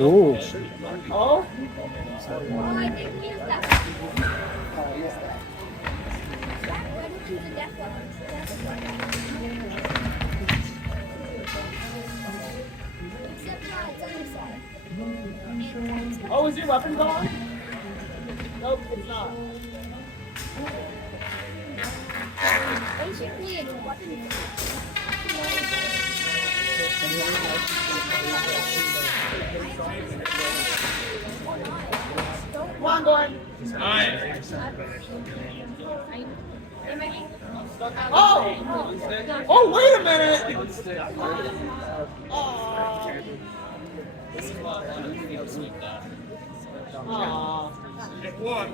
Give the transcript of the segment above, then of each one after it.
Ooh. Oh. Oh, is your weapon gone? Nope, it's not. Come on, Gordon. Nice. Oh! Oh, wait a minute! Aw. It won.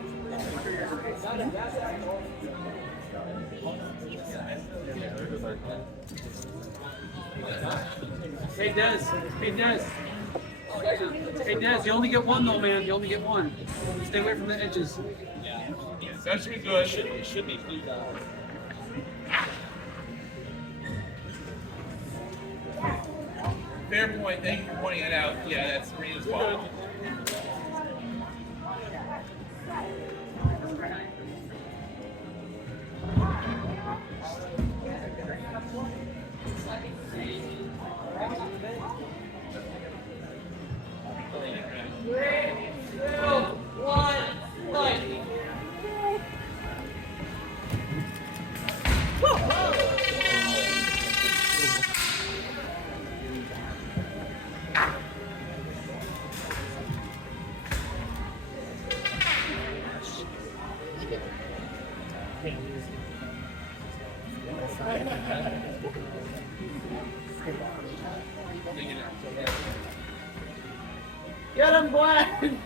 Hey Des, hey Des. Hey Des, you only get one though, man. You only get one. Stay away from the edges. That should be good. Should be cleaned up. Fair point. Thank you for pointing it out. Yeah, that's three as well. Get him, Glenn!